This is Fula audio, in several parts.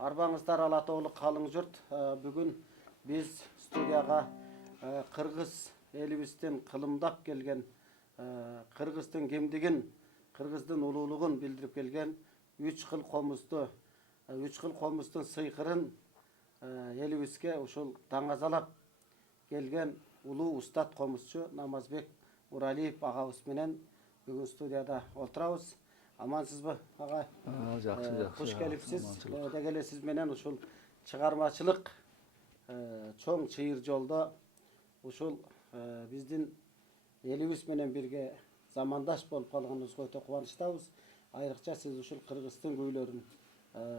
Арбаңыздар Алатоолу қалың жұрт. Бүгін біз студияға Қырғыз елімізден қылымдап келген, Қырғыздың кемдігін, Қырғыздың ұлылығын білдіріп келген үч қыл қомыстың сыйқырын елімізге ушул даңазалап келген улуу устат комузчу Намазбек Уралиев агабыз менен бүгін студияда отурабыз. Амансызбы, агай? Жакшы. Хош келипсиз. Дегеле сиз менен ушул чыгармачылык чоң чыйыр жолдо ушул биздин элибиз менен бирге замандаш болуп калганыбызга өтө кубанычтабыз. Айрыкча сиз ушул Кыргыздын күүлөрүн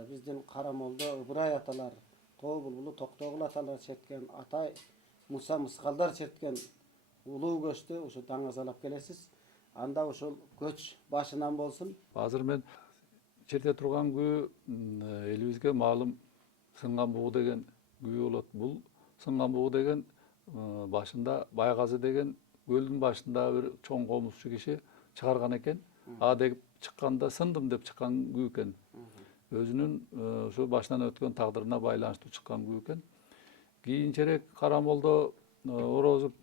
биздин Карамолдо Ыбырай аталар, Тоо булбулу Токтогул аталар черткен, Атай Муса Мыскалдар черткен улуу көчтү ушул даңазалап келесиз. Анда ушул көч башынан болсун. Азыр мен черте турган күү элибизге маалым Сынган бугу деген күү болот. Бул Сынган бугу деген башында Байгазы деген көлдүн башында бир чоң комузчу киши чыгарган экен. А деп чыкканда сындым деп чыккан күү экен. Өзүнүн ошо башынан өткөн тагдырына байланыштуу чыккан күү экен. Кийинчерээк Карамолдо орозуп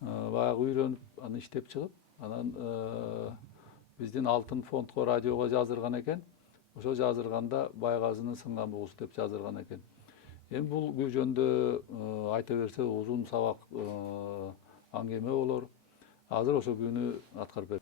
баягы үйрөнүп аны иштеп чыгып, анан биздин Алтын фондко радиого жаздырган экен. Ошо жаздырганда Байгазынын Сынган бугусу деп жаздырган экен. Эми бул күү жөнүндө айта берсе узун сабак аңгеме болор. Азыр ошо күүнү аткарып берем.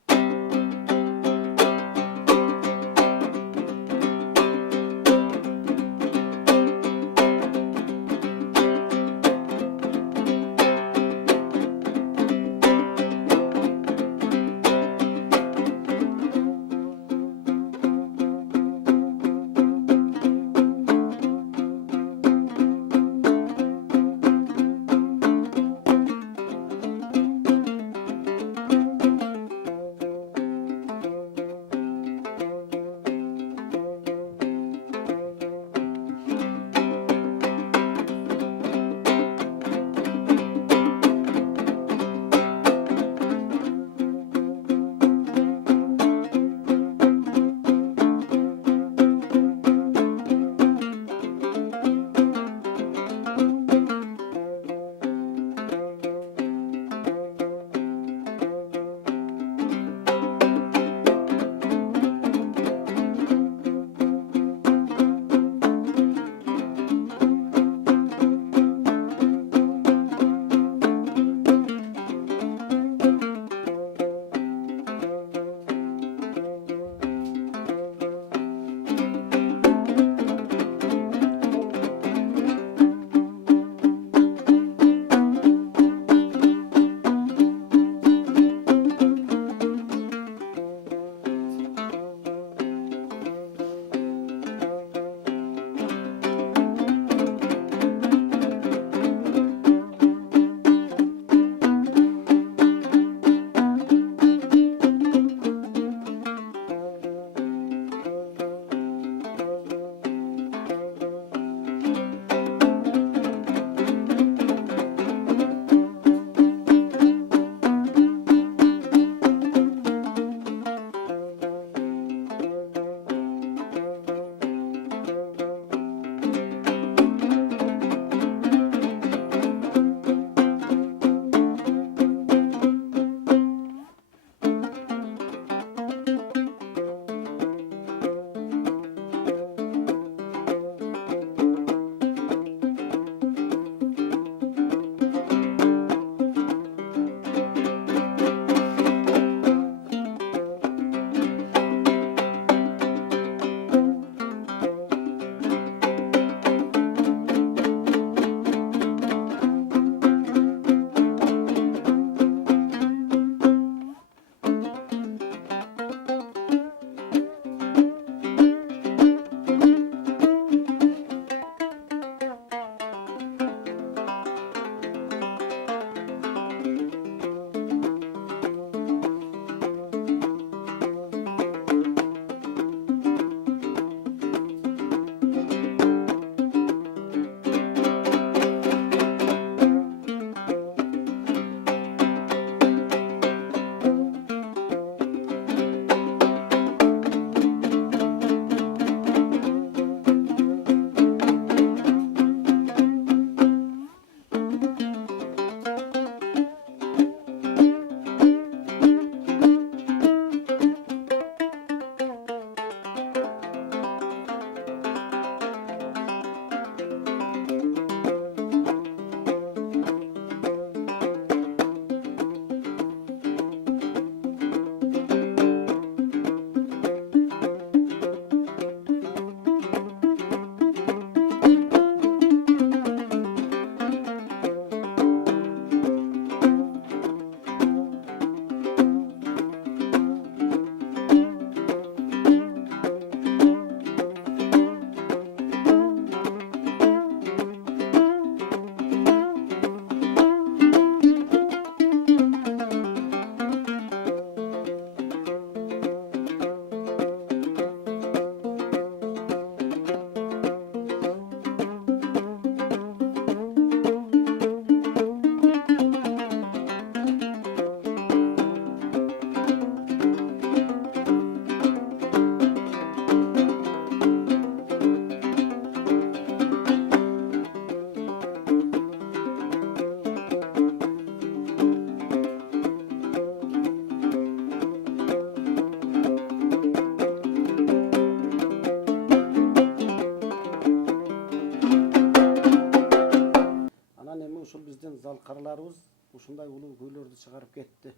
залкарларыбыз ушундай улуу күүлөрдү чыгарып кетти.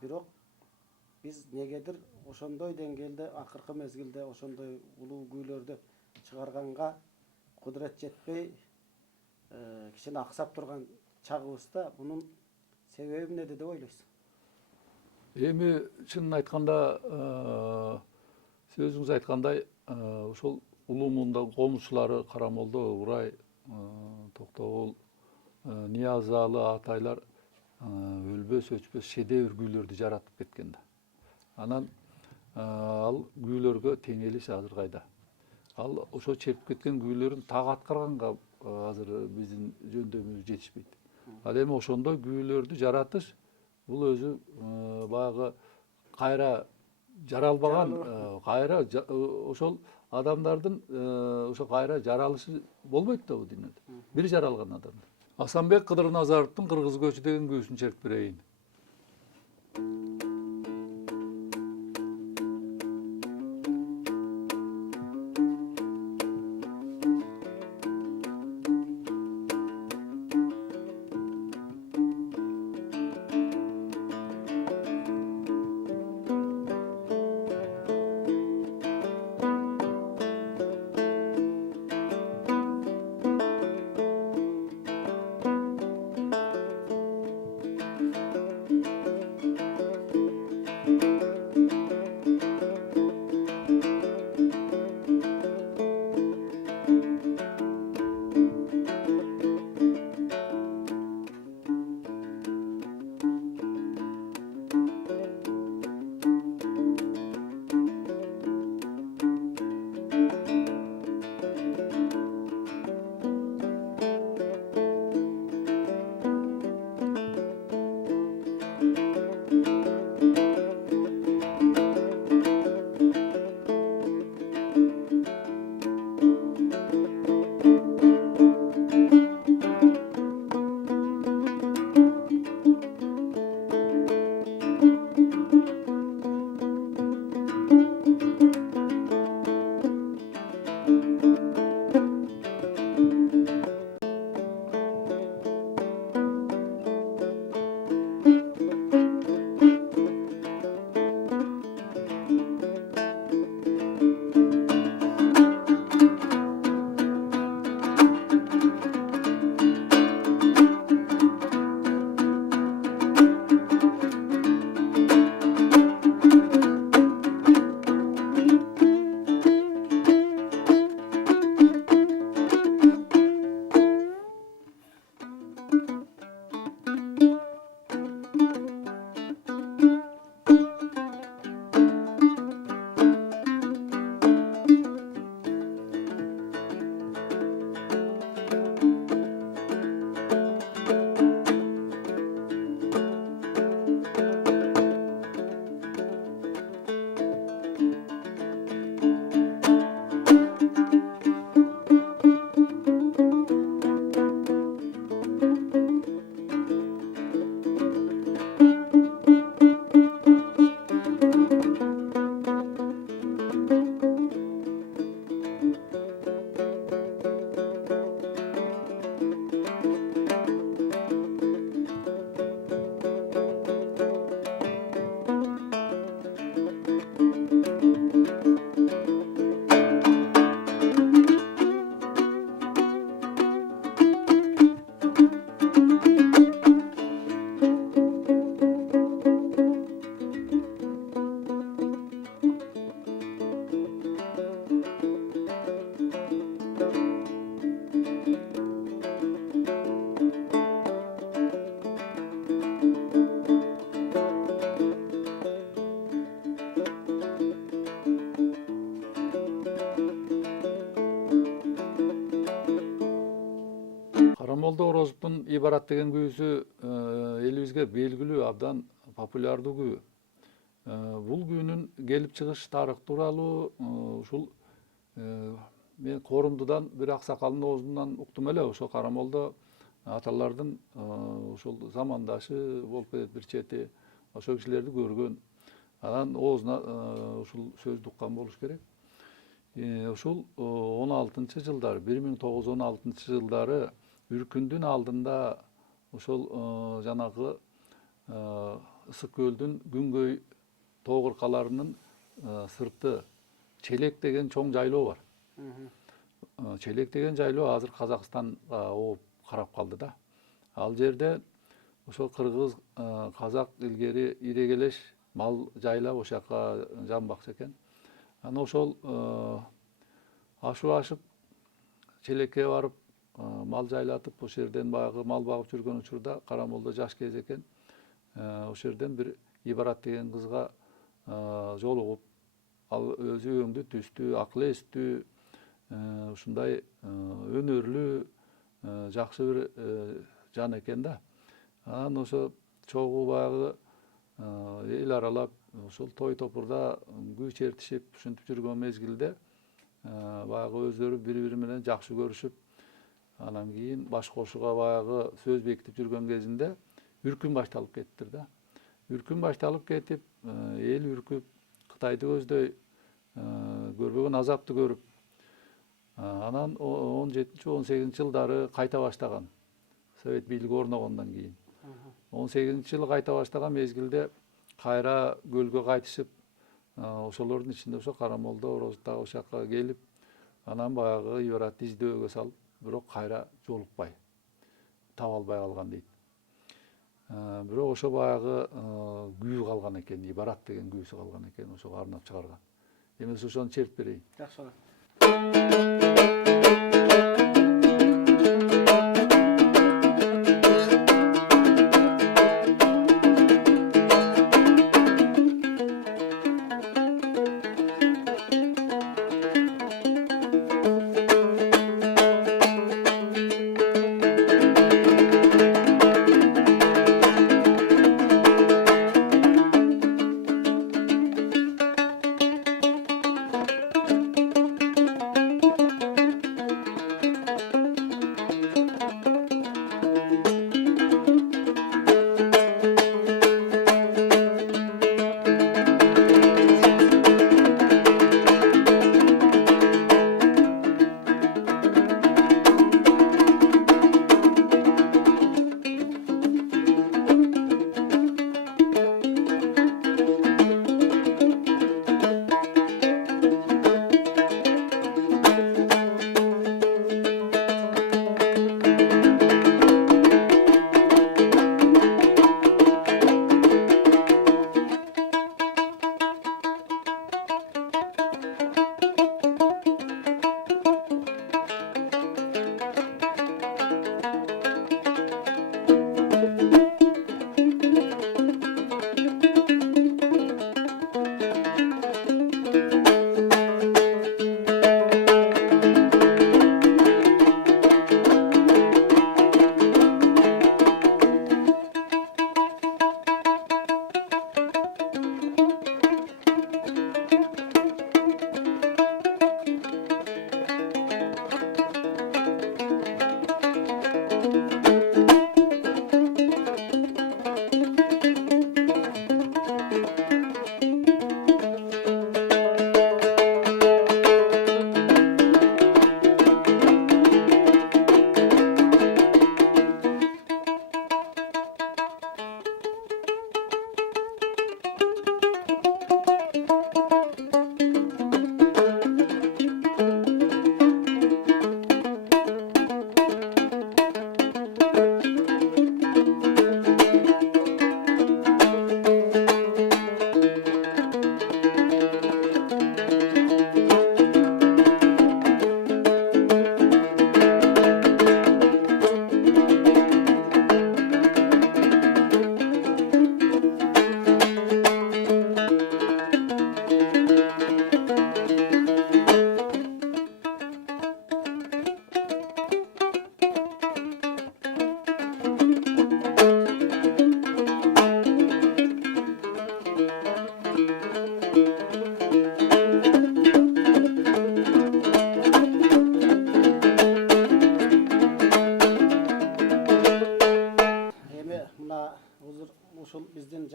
Бирок биз негедир ошондой деңгээлде акыркы мезгилде ошондой улуу күүлөрдү чыгарганга кудурет жетпей кичине аксап турган чагыбызда бунун себеби эмнеде деп ойлойсуң? Эми чынын айтканда сиз өзүңүз айткандай ошол улуу муундагы комузчулары Карамолдо, Урай, Токтогул, Ниязалы атайлар өлбөс өчпөс шедевр күүлөрдү жаратып кеткен да. Анан ал күүлөргө теңелиш азыр кайда? Ал ошо чертип кеткен күүлөрүн так аткарганга азыр биздин жөндөмүбүз жетишпейт. Ал эми ошондой күүлөрдү жаратыш бул өзү баягы кайра жаралбаган, кайра ошол адамдардын ошо кайра жаралышы болбойт да бул дүйнөдө. Бир жаралган адамдар. Асанбек Кыдырназаровдун Кыргыз көчү деген күүсүн чертип берейин. Карамолдо Орозовдун Ибарат деген күүсү элибизге белгилүү, абдан популярдуу күү. Бул күүнүн келип чыгыш тарыхы тууралуу ушул мен Корумдудан бир аксакалдын оозунан уктум эле. Ошо Карамолдо аталардын ушул замандашы болуп кетет бир чети. Ошол кишилерди көргөн. Анан оозуна ушул сөздү уккан болуш керек. Ушул 16-жылдары, 1916 жылдары Үркүндүн алдында ошол жанагы ысык көлдүн күнгөй тоо кыркаларынын сырты Челек деген чоң жайлоо бар. Челек деген жайлоо азыр Казакстанга ооп карап калды да. Ал жерде ошол кыргыз казак илгери ирегелеш мал жайлап ошол жака жанбакчы экен. Анан ошол ашып ашып Челекке барып мал жайлатып ошол жерден баягы мал багып жүргөн учурда Карамолдо жаш кез экен. Ошол жерден бир Ибарат деген кызга жолугуп, ал өзү өңдүү түстүү, акыл эстүү, ушундай өнөрлүү, жакшы бир жан экен да. Анан ошо чогуу баягы эл аралап ошол той топурда күү чертишип ушинтип жүргөн мезгилде баягы өздөрү бири бири менен жакшы көрүшүп, анан кийин баш кошууга баягы сөз бекитип жүргөн кезинде үркүн башталып кетиптир да. Үркүн башталып кетип, эл үркүп, Кытайды көздөй көрбөгөн азапты көрүп, анан 17-18 жылдары кайта баштаган. Совет бийлиги орногондон кийин. 18-жылы кайта баштаган мезгилде кайра көлгө кайтышып, ошолордун ичинде ошо Карамолдо, Орозтагы ошол жака келип, анан баягы Ибаратты издөөгө салып, бирок кайра жолукпай, таба албай калган дейт. Бирок ошо баягы күү калган экен, Ибарат деген күүсү калган экен, ошого арнап чыгарган. Эмесе ошону чертип берейин. Жакшы болот.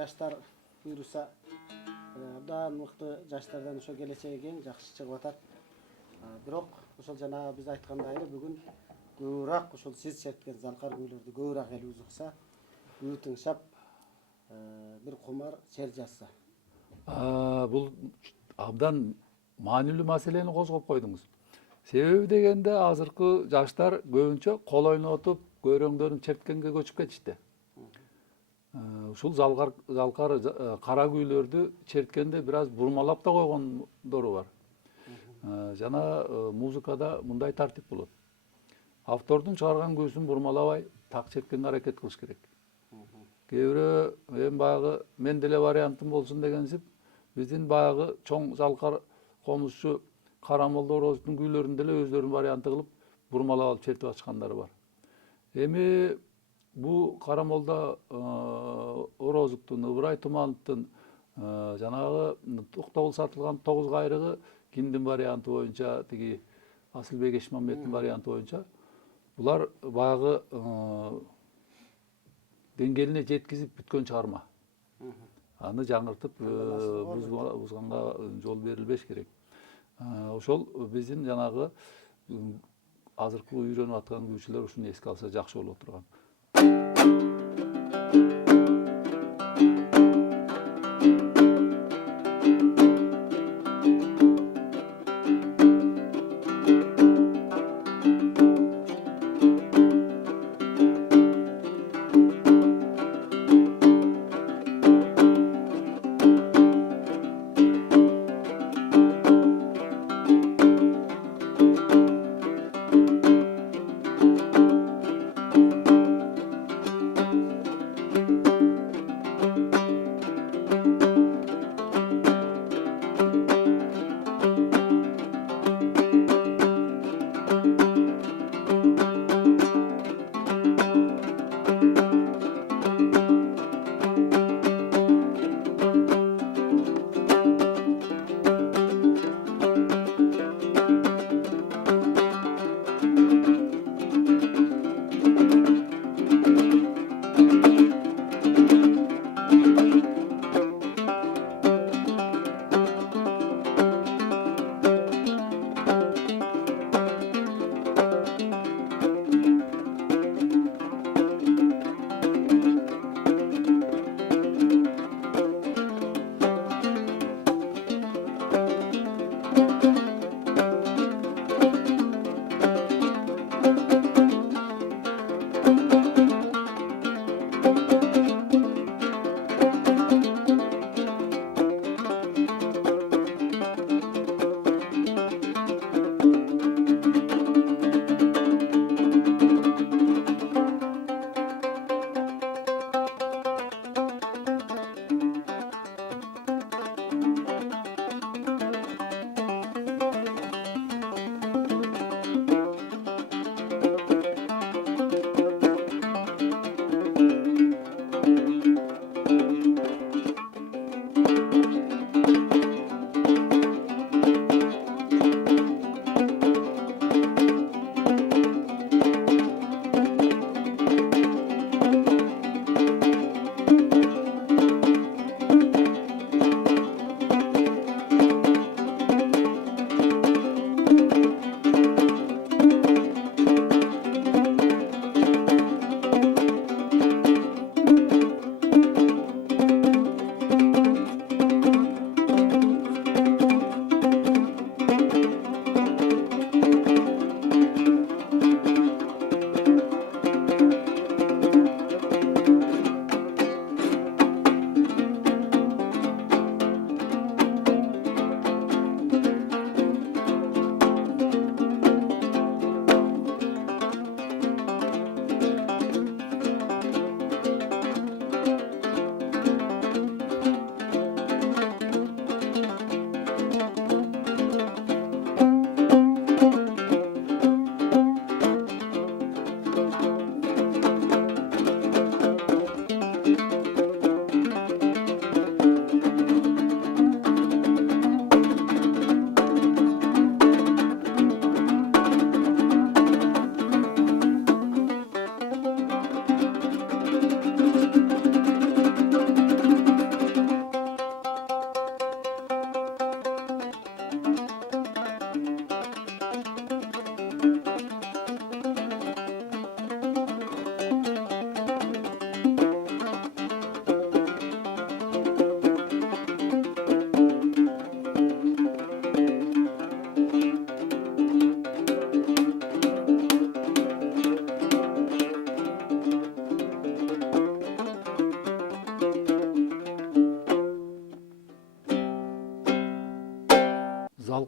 жаштар буйруса абдан мыкты жаштардан ошо келечеги кең жакшы чыгып атат. Бирок ошол жана биз айткандай эле бүгүн көбүрөөк ушул сиз черткен залкар күүлөрдү көбүрөөк эл узукса, күү тыңшап бир кумар чер жазса. Бул абдан маанилүү маселени козгоп койдуңуз. Себеби дегенде азыркы жаштар көбүнчө кол ойнотуп, көйрөңдөрүн черткенге көчүп кетишти. Ушул залкар кара күүлөрдү черткенде бир аз бурмалап да койгондору бар. Жана музыкада мындай тартип болот. Автордун чыгарган күүсүн бурмалабай так черткенге аракет кылыш керек. Кээ бирөө эми баягы мен деле вариантым болсун дегенсип, биздин баягы чоң залкар комузчу Карамолдо Ороздун күүлөрүн деле өздөрүнүн варианты кылып бурмалап алып чертип атышкандары бар. Эми бу Карамолдо Ороздуктун, Ыбырай Тумановдун жанагы токтогул сатылган 9 кайрыгы Киндин варианты боюнча, тиги Асылбек Эшмамбеттин варианты боюнча булар баягы деңгээлине жеткизип бүткөн чыгарма. Аны жаңыртып бузганга жол берилбеш керек. Ошол биздин жанагы азыркы үйрөнүп аткан күүчүлөр ушуну эске алса жакшы болот турган.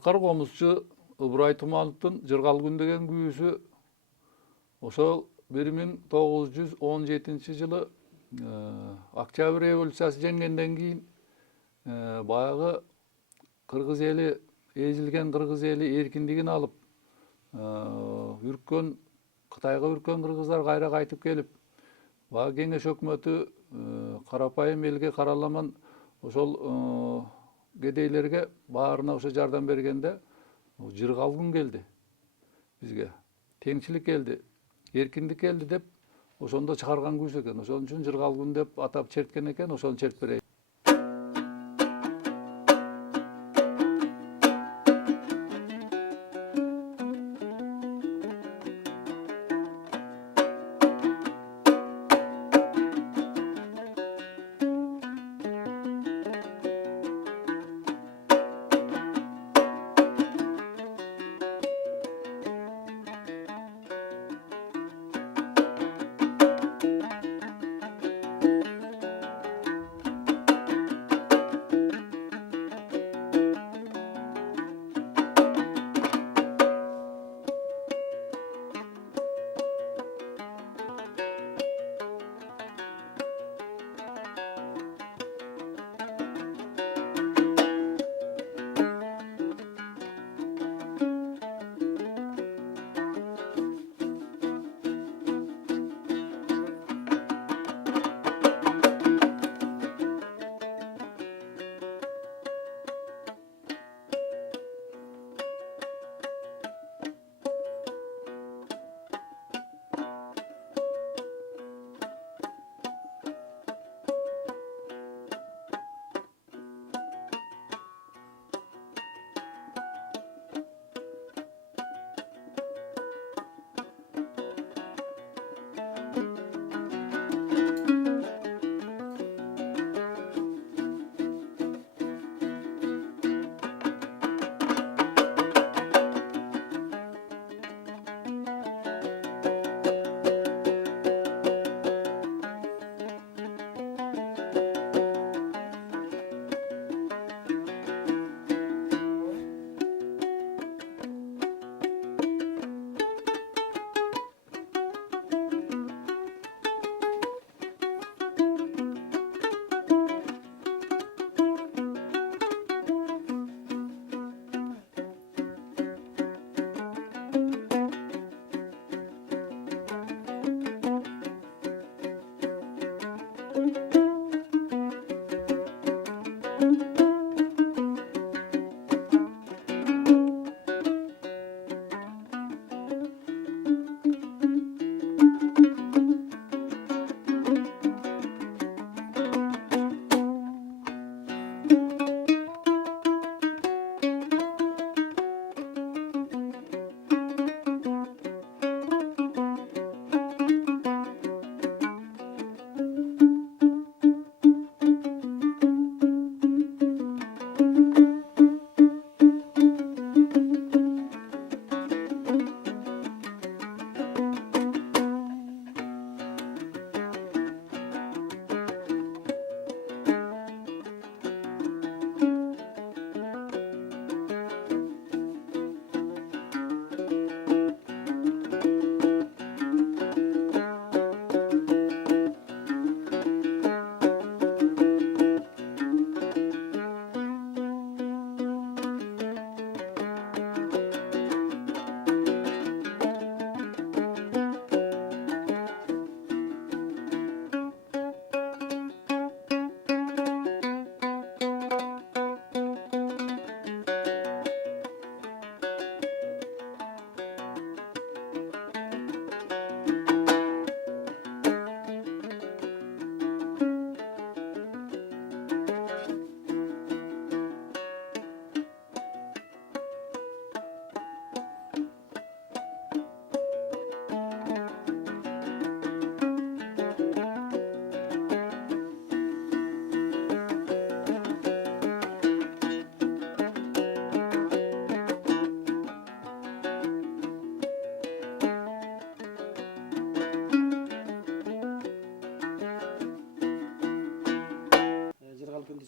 Алкар комузчu Ыбырай Тумановдун Жыргал күн деген күйүүсү ошол 1917 жылы Октябрь революциясы жеңгенден кийин баягы кыргыз эли, эзилген кыргыз эли эркиндигин алып, үрккөн Кытайга үрккөн кыргыздар кайра кайтып келип, баягы кеңеш өкмөтү карапайым элге караламан ошол кедейлерге баарына ошо жардам бергенде жыргал күн келди бизге. Теңчилик келди, эркиндик келди деп ошондо чыгарган күүсү экен. Ошон үчүн жыргал күн деп атап черткен экен. Ошону чертип берейин.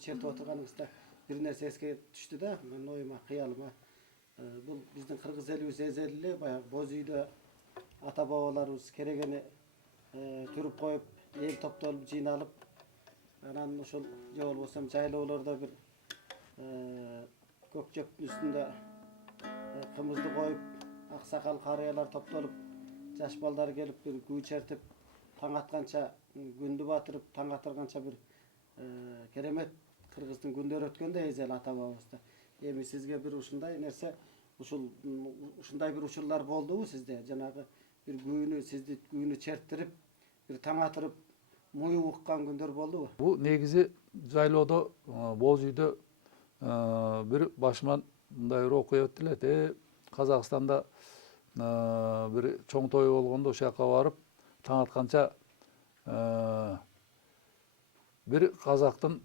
чертип отурганыбызда бир нерсе эске түштү да, менин оюма, кыялыма. Бұл біздің қырғыз елибиз эзелили баягы боз үйдө ата бабаларыбыз керегени түрүп коюп, эл топтолуп жыйналып, анан ошол же болбосо жайлоолордо бир көк жөптүн үстүндө кымызды коюп, аксакал карыялар топтолуп, жаш балдар келип бир күү чертип, таң атканча күндү батырып, таң атырганча бир керемет кыргыздын күндөрү өткөндөй эзел ата бабабызда. Эми сизге бир ушундай нерсе, ушундай бир учурлар болдубу сизде? Жанагы бир сизди күүнү черттирип, бир таң атырып, муй уккан күндөр болдубу? Бул негизи жайлоодо, боз үйдө бир башыман мындай бир окуя өтүп элет. Казакстанда бир чоң той болгондо ошол жака барып, таң атканча бир казактын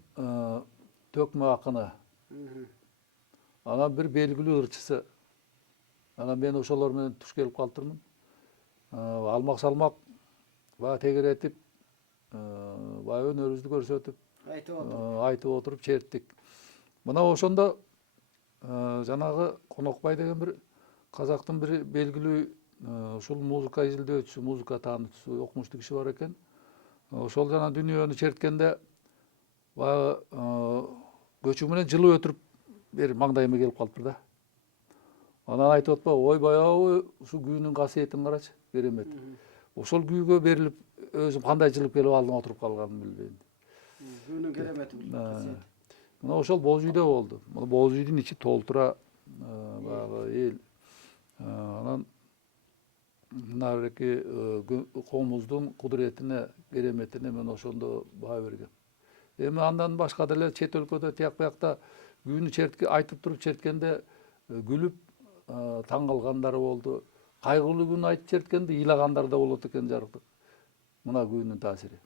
төкмө акыны, анан бир белгилүү ырчысы, анан мен ошолор менен туш келип калыптырмын. Алмак салмак баягы тегеретип, баягы өнөрүбүздү көрсөтүп айтып отуруп черттик. Мына ошондо жанагы Конокбай деген бир казактын бир белгилүү ушул музыка изилдөөчүсү, музыка таануучусу, окумуштуу киши бар экен. Ошол жана дүйнөнү черткенде баягы көчү менен жылы өтүрүп бери маңдайыма келип калыптыр да. Анан айтып атпайбы, ой баягы ушул күүнүн касиетин карачы, керемет. Ошол күүгө берилип өзүм кандай жылып келип алдыма отуруп калганымды билбейм. Күүнүн керемети касиети. Мына ошол боз үйдө болду. Боз үйдүн ичи толтура баягы эл. Анан нарки комуздун кудуретине, кереметине мен ошондо баа бергем. Эми андан башка деле чет өлкөдө тияк биякта күүнү айтып туруп черткенде күлүп таң калгандары болду. Кайгылуу күн айтып черткенде ыйлагандар да болот экен жарыктык. Мына күүнүн таасири.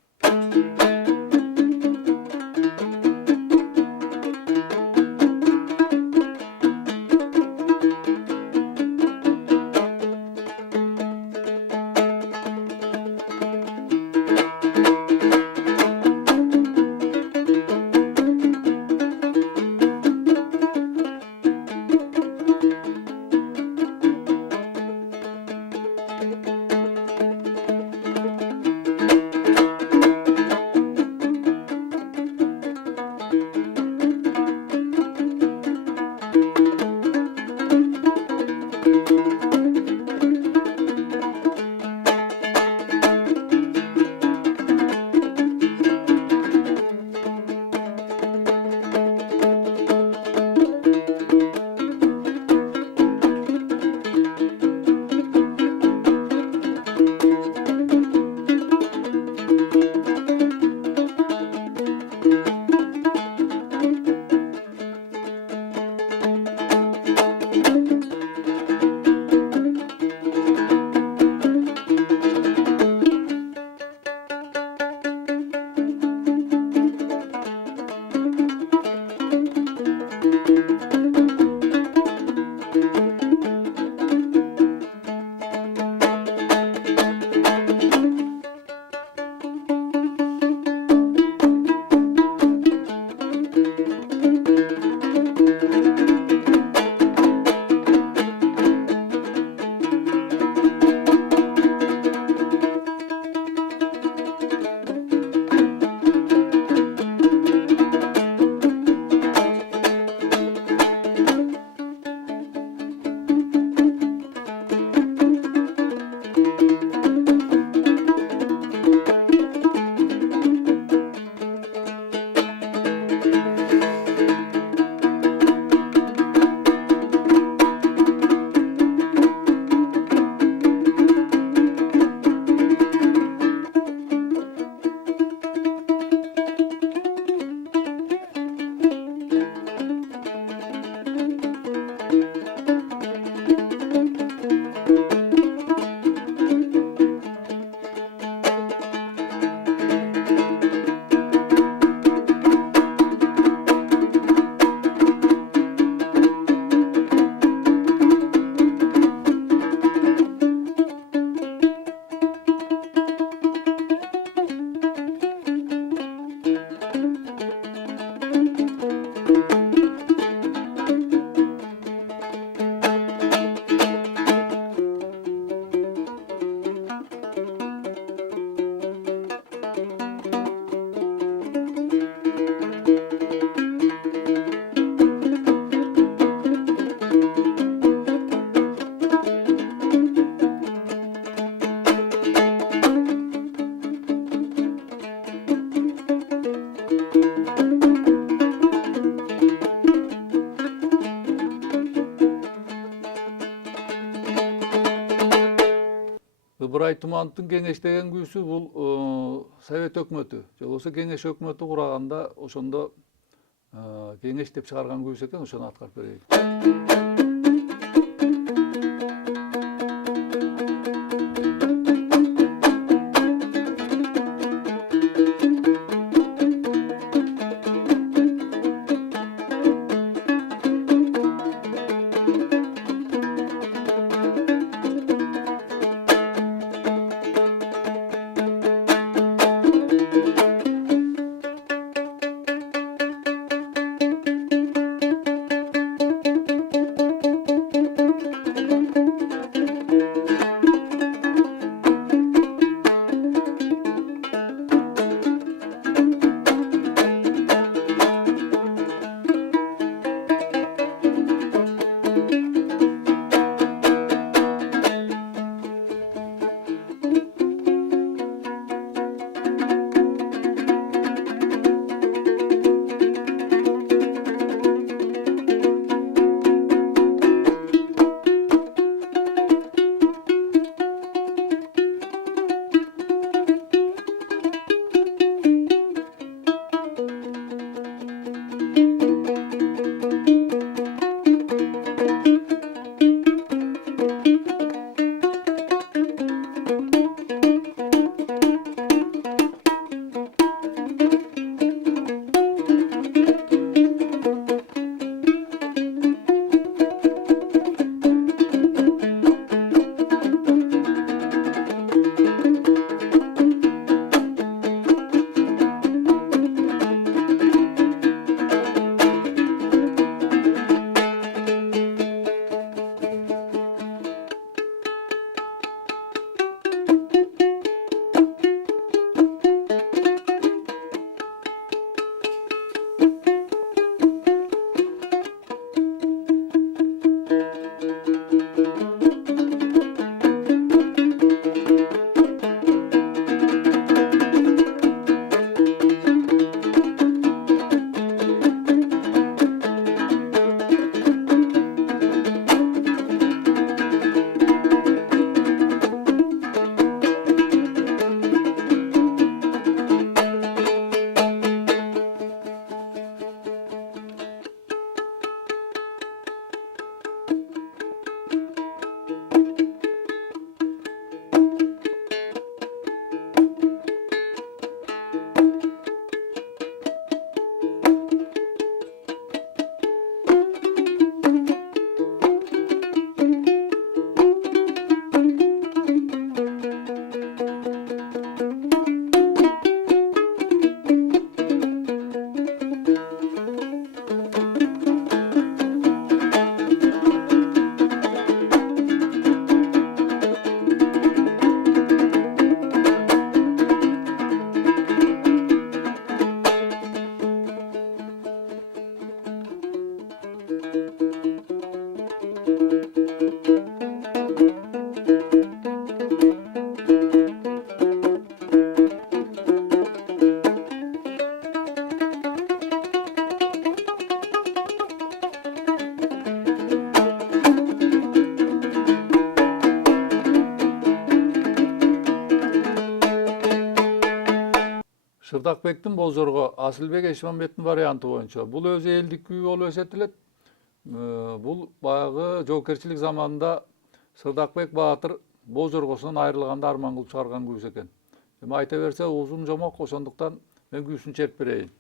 Ыбырай Тумановдун кеңештеген күүсү бул Совет өкмөтү же болбосо Кеңеш өкмөтү кураганда ошондо кеңеш деп чыгарган күүсү экен, ошону аткарып берейин. Шырдакбектин Бозорго Асылбек Эшмамбеттин варианты боюнча бул өзү элдик күү болуп эсептелет. Бул баягы жоокерчилик заманында Шырдакбек баатыр Бозоргосунан айрылганда арман кылып чыгарган күүсү экен. Эми айта берсе узун жомок, ошондуктан мен күүсүн чечип берейин.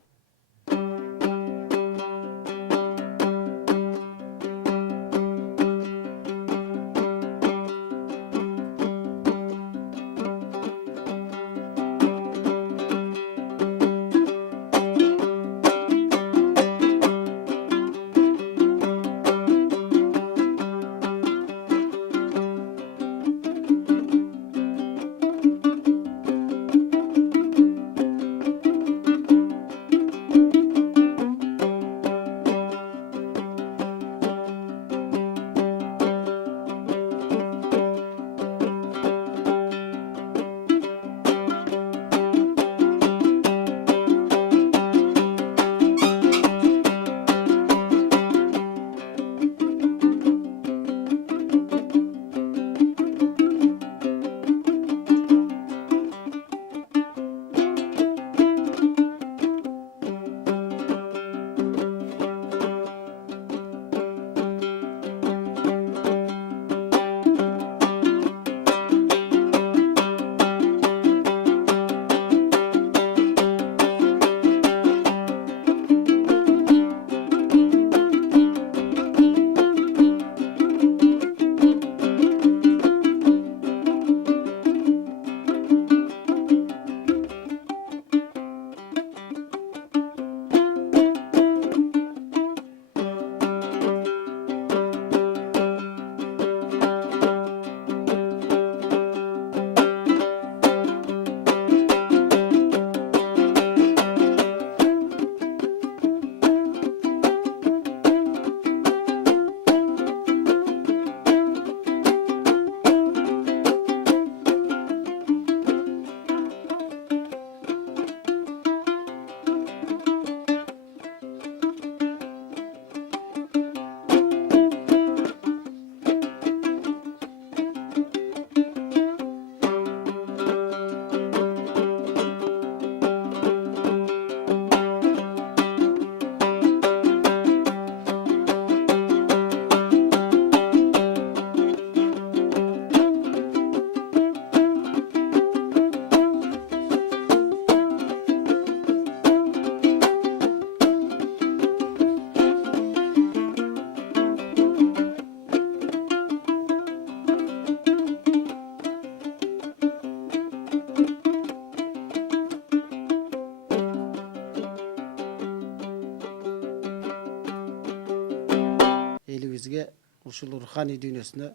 бізге ушул руханий дүйнөсүнө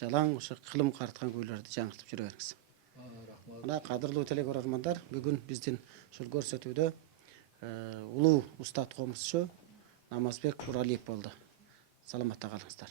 жалаң ушу кылым карыткан күйлөрдү жаңыртып жүрө бериңиз. Мына кадырлуу телекөрөрмандар, бүгүн биздин ушул көрсөтүүдө улуу устат комузчу Намазбек Уралиев болду. Саламатта калыңыздар.